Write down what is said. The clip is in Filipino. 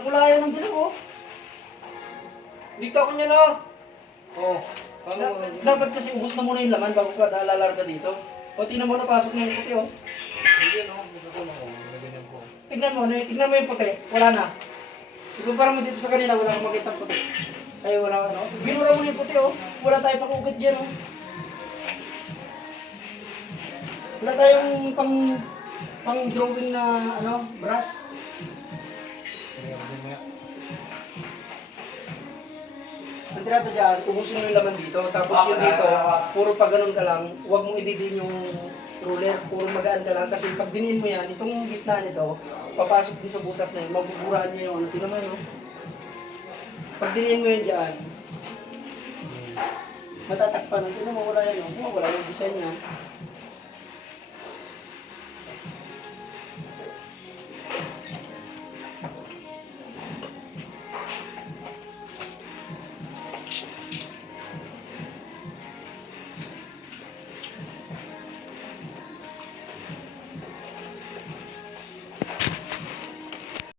Nakulayan ng dilaw, oh. Dito ako niya, no? Oh. Paano mo? Dapat kasi ubos na muna yung laman bago ka lalar ka dito. O, tingnan mo napasok na yung puti, oh. Hindi, no? Dito ko na, oh. Ganyan po. Tingnan mo yung puti. Wala na. Ikumpara mo dito sa kanila, wala kang makita puti. Ay, wala, ano? Binura mo yung puti, oh. Wala tayong pang-ukit dyan, oh. Wala tayong pang-drawing na, ano, brush. Ang tirato dyan, ubusin mo yung laman dito, tapos yung dito, puro pa ganun ka lang, huwag mong ididin yung ruler, puro magaan ka lang, kasi pag diniin mo yan, itong gitna nito, papasok din sa butas na yun, mabuburaan niya yung ano, tingnan mo yun, no? Pag diniin mo yun dyan, matatakpan, tingnan mo, wala yan, no? Wala yung design niya.